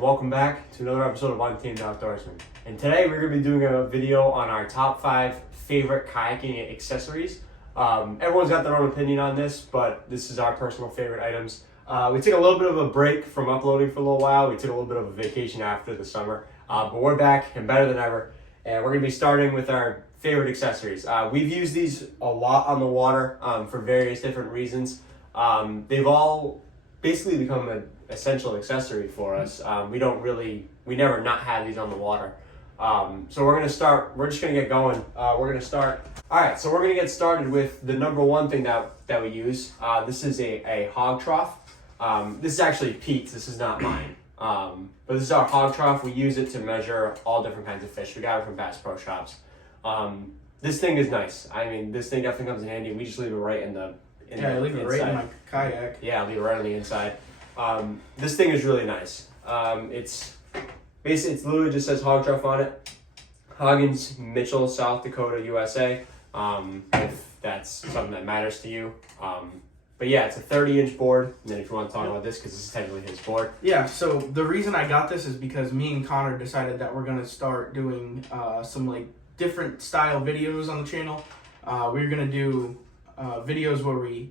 and welcome back to another episode of Untamed Outdoorsman. And today we're going to be doing a video on our top 5 favorite kayaking accessories. Everyone's got their own opinion on this, but this is our personal favorite items. We took a little bit of a break from uploading for a little while. We took a little bit of a vacation after the summer, but we're back and better than ever. And we're going to be starting with our favorite accessories. We've used these a lot on the water for various different reasons. They've all basically become an essential accessory for us. We never not have these on the water. So we're just gonna get going. We're gonna start. All right, so we're gonna get started with the number one thing that we use. This is a Hawg Trough. This is actually Pete's, this is not mine. But this is our Hawg Trough. We use it to measure all different kinds of fish. We got it from Bass Pro Shops. This thing is nice. I mean, this thing definitely comes in handy. We just leave it right in the leave it right in my kayak. Yeah, leave it right on the inside. This thing is really nice. It's literally just says Hawg Trough on it. Huggins, Mitchell, South Dakota, USA. If that's something that matters to you. But yeah, it's a 30-inch board. And then if you want to talk about this, because this is technically his board. Yeah, so the reason I got this is because me and Connor decided that we're going to start doing some like different style videos on the channel. We're going to do videos where we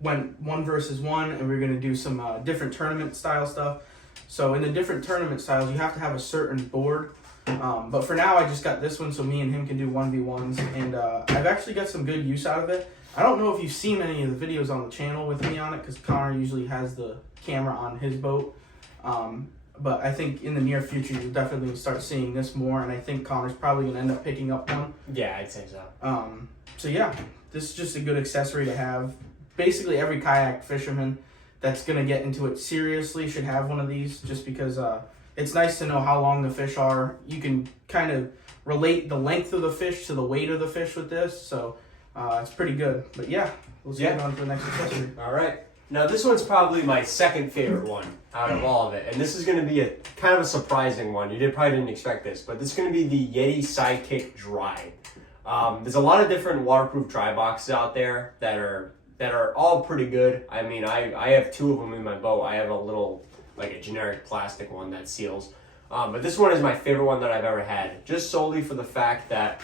went 1 versus 1, and we're going to do some different tournament style stuff. So in the different tournament styles, you have to have a certain board. But for now, I just got this one so me and him can do 1v1s, and I've actually got some good use out of it. I don't know if you've seen any of the videos on the channel with me on it, because Connor usually has the camera on his boat. But I think in the near future, you'll definitely start seeing this more, and I think Connor's probably going to end up picking up one. Yeah, I'd say so. So yeah, this is just a good accessory to have. Basically, every kayak fisherman that's going to get into it seriously should have one of these, just because it's nice to know how long the fish are. You can kind of relate the length of the fish to the weight of the fish with this, so it's pretty good. But yeah, let's get on to the next accessory. All right. Now this one's probably my second favorite one out of all of it, and this is going to be a kind of a surprising one. You probably didn't expect this, but this is going to be the Yeti Sidekick Dry. There's a lot of different waterproof dry boxes out there that are all pretty good. I mean, I have 2 of them in my boat. I have a little, like a generic plastic one that seals. But this one is my favorite one that I've ever had, just solely for the fact that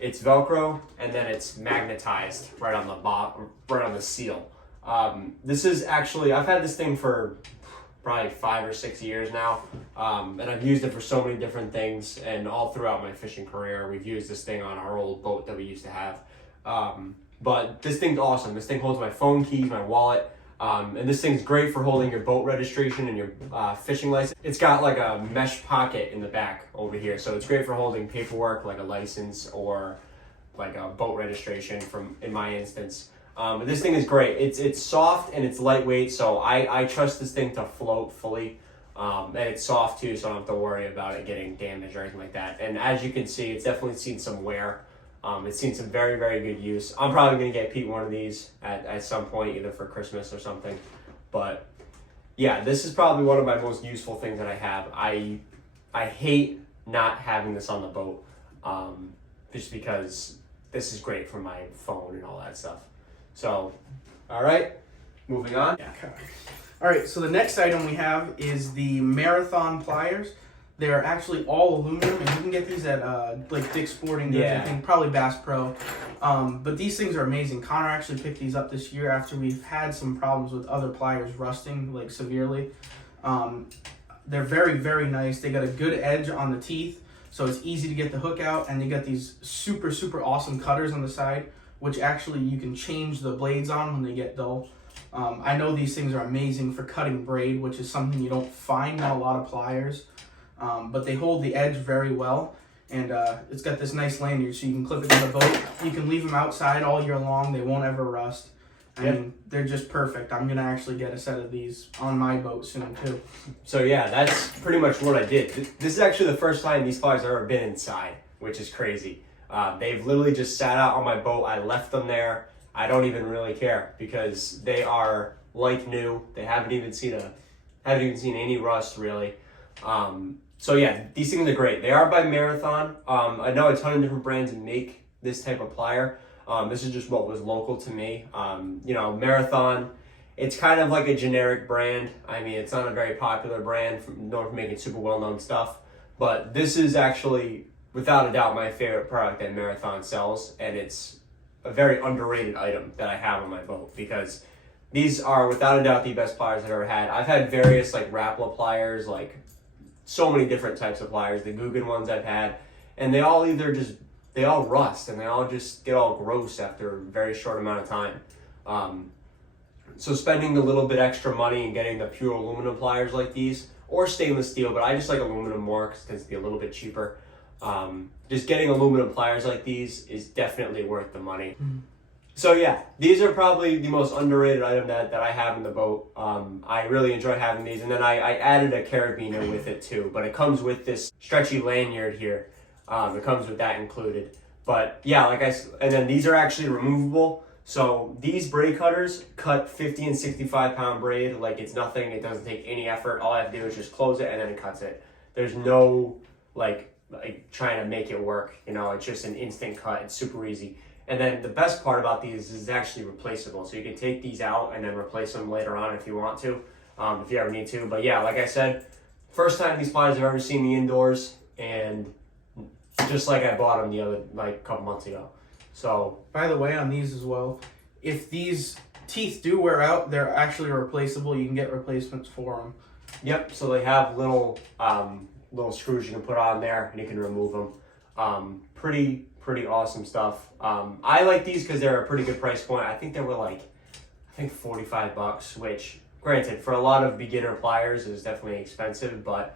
it's Velcro and then it's magnetized right on the bottom, right on the seal. This is actually, I've had this thing for probably 5 or 6 years now, and I've used it for so many different things, and all throughout my fishing career, we've used this thing on our old boat that we used to have. But this thing's awesome. This thing holds my phone keys, my wallet, and this thing's great for holding your boat registration and your fishing license. It's got like a mesh pocket in the back over here, so it's great for holding paperwork like a license or like a boat registration in my instance. This thing is great. It's soft and it's lightweight, so I trust this thing to float fully. And it's soft too, so I don't have to worry about it getting damaged or anything like that. And as you can see, it's definitely seen some wear. It's seen some very, very good use. I'm probably going to get Pete one of these at some point, either for Christmas or something. But yeah, this is probably one of my most useful things that I have. I hate not having this on the boat, just because this is great for my phone and all that stuff. So, all right, moving on. Yeah. Okay. All right, so the next item we have is the Marathon Pliers. They are actually all aluminum, and you can get these at like Dick's Sporting Goods, I think, probably Bass Pro. But these things are amazing. Connor actually picked these up this year after we've had some problems with other pliers rusting, like severely. They're very, very nice. They got a good edge on the teeth, so it's easy to get the hook out, and they got these super, super awesome cutters on the side, which actually you can change the blades on when they get dull. I know these things are amazing for cutting braid, which is something you don't find on a lot of pliers. But they hold the edge very well, and it's got this nice lanyard, so you can clip it to the boat. You can leave them outside all year long. They won't ever rust. I mean, they're just perfect. I'm going to actually get a set of these on my boat soon, too. So yeah, that's pretty much what I did. This is actually the first time these pliers have ever been inside, which is crazy. They've literally just sat out on my boat. I left them there. I don't even really care, because they are like new. They haven't even seen any rust, really. So yeah, these things are great. They are by Marathon. I know a ton of different brands make this type of plier. This is just what was local to me. You know, Marathon It's kind of like a generic brand. I mean, it's not a very popular brand, known for making super well-known stuff. But this is actually, without a doubt, my favorite product that Marathon sells. And it's a very underrated item that I have on my boat, because these are, without a doubt, the best pliers I've ever had. I've had various, like, Rapala pliers, like, so many different types of pliers. The Guggen ones I've had. And they all they all rust, and they all just get all gross after a very short amount of time. So spending a little bit extra money and getting the pure aluminum pliers like these, or stainless steel, but I just like aluminum more because it tends to be a little bit cheaper. Just getting aluminum pliers like these is definitely worth the money. So yeah, these are probably the most underrated item that I have in the boat. I really enjoy having these, and then I added a carabiner with it too, but it comes with this stretchy lanyard here. It comes with that included. But yeah, and then these are actually removable. So these braid cutters cut 50 and 65 pound braid like it's nothing. It doesn't take any effort. All I have to do is just close it and then it cuts it. There's no like trying to make it work. You know, it's just an instant cut. It's super easy. And then the best part about these is it's actually replaceable. So you can take these out and then replace them later on if you want to, if you ever need to. But yeah, like I said, first time these pliers I've ever seen me indoors, and just like I bought them the other, like a couple months ago. So, by the way, on these as well, if these teeth do wear out, they're actually replaceable. You can get replacements for them. Yep. So they have little screws you can put on there, and you can remove them. Pretty awesome stuff. I like these because they're a pretty good price point. I think they were like, $45, which, granted, for a lot of beginner pliers is definitely expensive, but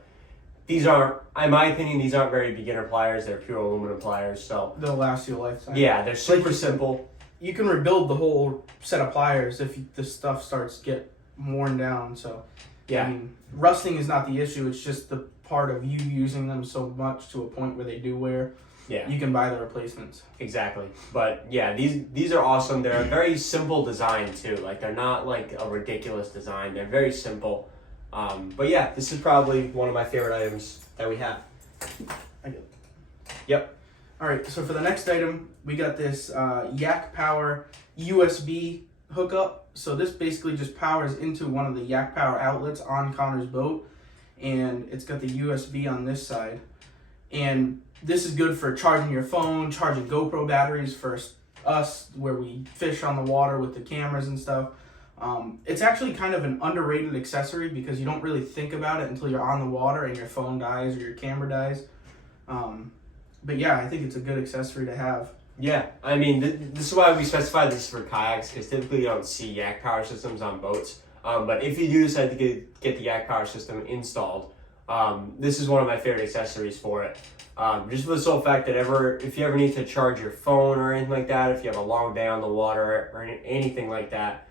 these aren't, in my opinion, these aren't very beginner pliers. They're pure aluminum pliers, so they'll last you a lifetime. Yeah, they're super simple. You can rebuild the whole set of pliers if this stuff starts to get worn down. So yeah, I mean, rusting is not the issue. It's just the part of you using them so much to a point where they do wear. Yeah, you can buy the replacements. Exactly. But yeah, these are awesome. They're a very simple design too. Like, they're not like a ridiculous design. They're very simple. But yeah, this is probably one of my favorite items that we have. Yep. All right, so for the next item, we got this YakPower USB hookup. So this basically just powers into one of the YakPower outlets on Connor's boat, and it's got the USB on this side. And this is good for charging your phone, charging GoPro batteries for us where we fish on the water with the cameras and stuff. It's actually kind of an underrated accessory because you don't really think about it until you're on the water and your phone dies or your camera dies. But yeah, I think it's a good accessory to have. Yeah, I mean, this is why we specified this for kayaks, because typically you don't see YakPower systems on boats. But if you do decide to get the YakPower system installed, this is one of my favorite accessories for it. Just for the sole fact that if you ever need to charge your phone or anything like that, if you have a long day on the water or anything like that,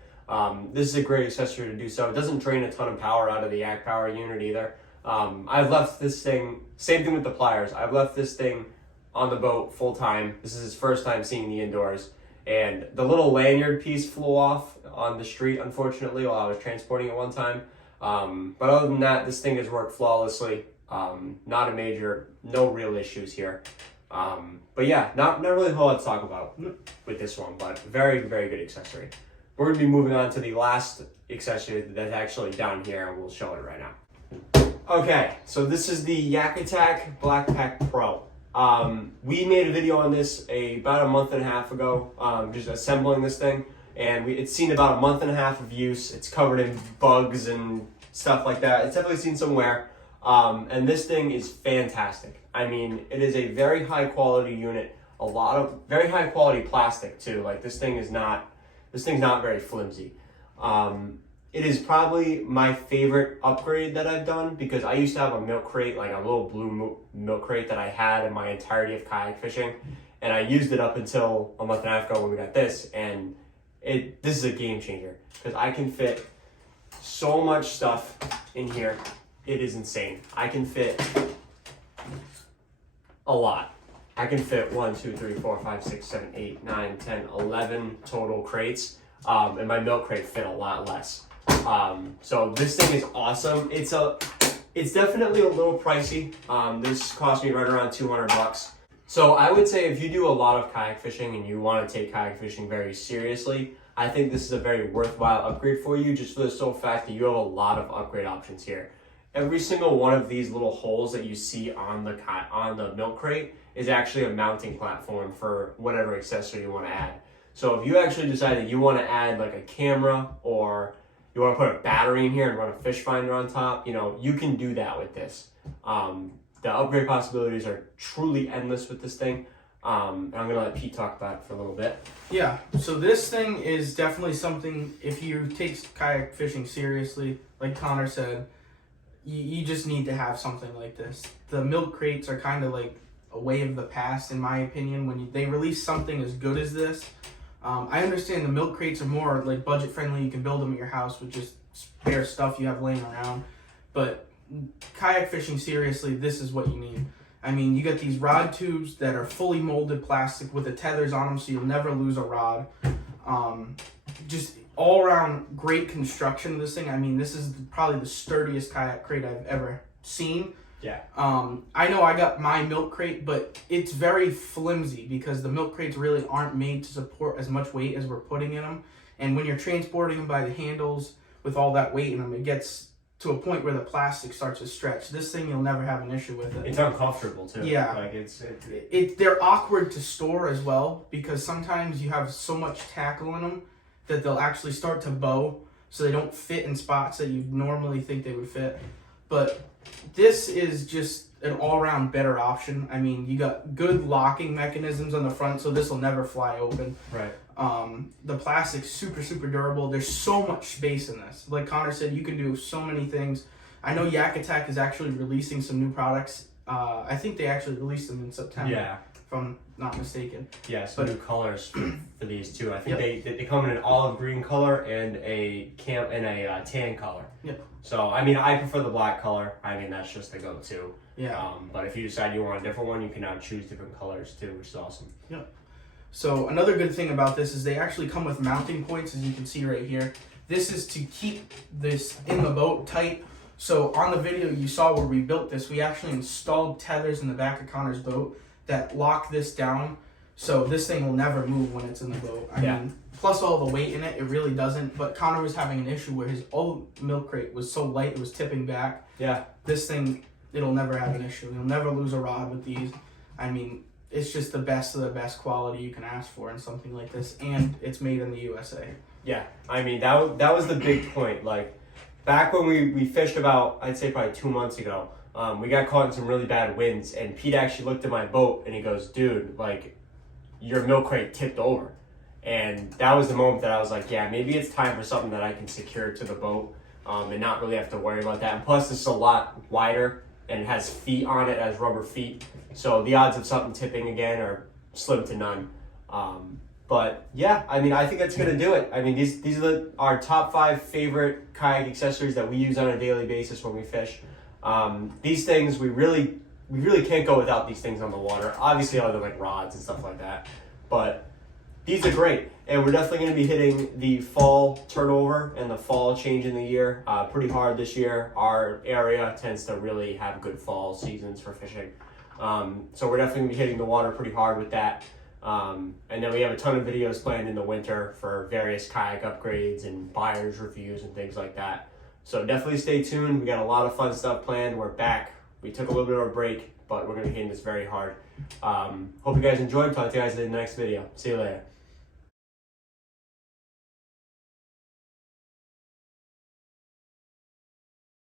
this is a great accessory to do so. It doesn't drain a ton of power out of the YakPower unit either. I've left this thing, same thing with the pliers, I've left this thing on the boat full time. This is his first time seeing the indoors. And the little lanyard piece flew off on the street, unfortunately, while I was transporting it one time. But other than that, this thing has worked flawlessly. No real issues here. But yeah, not really a whole lot to talk about with this one, but very, very good accessory. We're going to be moving on to the last accessory that's actually down here, and we'll show it right now. Okay, so this is the YakAttack BlackPak Pro. We made a video on this about a month and a half ago, just assembling this thing, and it's seen about a month and a half of use. It's covered in bugs and stuff like that. It's definitely seen some wear, and this thing is fantastic. I mean, it is a very high quality unit, a lot of very high quality plastic too. Like, this thing's not very flimsy. It is probably my favorite upgrade that I've done, because I used to have a milk crate, like a little blue milk crate that I had in my entirety of kayak fishing, and I used it up until a month and a half ago when we got this, and this is a game changer, because I can fit so much stuff in here. It is insane. I can fit a lot. I can fit 1, 2, 3, 4, 5, 6, 7, 8, 9, 10, 11 total crates, and my milk crate fit a lot less. So this thing is awesome. It's definitely a little pricey. This cost me right around $200. So I would say if you do a lot of kayak fishing and you want to take kayak fishing very seriously, I think this is a very worthwhile upgrade for you, just for the sole fact that you have a lot of upgrade options here. Every single one of these little holes that you see on the milk crate is actually a mounting platform for whatever accessory you want to add. So if you actually decide that you want to add like a camera, or you want to put a battery in here and run a fish finder on top, you know, you can do that with this. The upgrade possibilities are truly endless with this thing. I'm gonna let Pete talk about it for a little bit. Yeah, so this thing is definitely something, if you take kayak fishing seriously, like Connor said, you just need to have something like this. The milk crates are kind of like a way of the past, in my opinion. When they release something as good as this, I understand the milk crates are more like budget friendly. You can build them at your house with just spare stuff you have laying around. But kayak fishing seriously, this is what you need. I mean, you get these rod tubes that are fully molded plastic with the tethers on them, so you'll never lose a rod. Just all around great construction of this thing. I mean, this is probably the sturdiest kayak crate I've ever seen. Yeah. I know I got my milk crate, but it's very flimsy because the milk crates really aren't made to support as much weight as we're putting in them. And when you're transporting them by the handles with all that weight in them, it gets to a point where the plastic starts to stretch. This thing, you'll never have an issue with it. It's uncomfortable too. Yeah. Like they're awkward to store as well, because sometimes you have so much tackle in them that they'll actually start to bow, so they don't fit in spots that you normally think they would fit. But this is just an all-around better option. I mean, you got good locking mechanisms on the front, so this will never fly open. Right. The plastic's super, super durable. There's so much space in this. Like Connor said, you can do so many things. I know YakAttack is actually releasing some new products. I think they actually released them in September. Yeah. If I'm not mistaken. Yeah, some new colors for these too. I think they come in an olive green color and a tan color. Yep. So I mean, I prefer the black color. I mean, that's just the go-to. Yeah. But if you decide you want a different one, you can now choose different colors too, which is awesome. Yep. So another good thing about this is they actually come with mounting points, as you can see right here. This is to keep this in the boat tight. So on the video you saw where we built this, we actually installed tethers in the back of Connor's boat that lock this down, so this thing will never move when it's in the boat. I mean, plus all the weight in it, it really doesn't. But Connor was having an issue where his old milk crate was so light it was tipping back. Yeah. This thing, it'll never have an issue. You'll never lose a rod with these. I mean, it's just the best of the best quality you can ask for in something like this, and it's made in the USA. Yeah, I mean, that was the big point. Like, back when we fished about, I'd say probably 2 months ago, we got caught in some really bad winds, and Pete actually looked at my boat and he goes, dude, like, your milk crate tipped over. And that was the moment that I was like, yeah, maybe it's time for something that I can secure to the boat, and not really have to worry about that. And plus, it's a lot wider and it has feet on it, as rubber feet. So the odds of something tipping again are slim to none. But yeah, I mean, I think that's gonna do it. I mean, these are our top 5 favorite kayak accessories that we use on a daily basis when we fish. These things, we really can't go without these things on the water. Obviously, other than like rods and stuff like that. But these are great, and we're definitely going to be hitting the fall turnover and the fall change in the year pretty hard this year. Our area tends to really have good fall seasons for fishing. So we're definitely going to be hitting the water pretty hard with that. And then we have a ton of videos planned in the winter for various kayak upgrades and buyers reviews and things like that. So definitely stay tuned. We got a lot of fun stuff planned. We're back. We took a little bit of a break, but we're going to be hitting this very hard. Hope you guys enjoyed. Talk to you guys in the next video. See you later.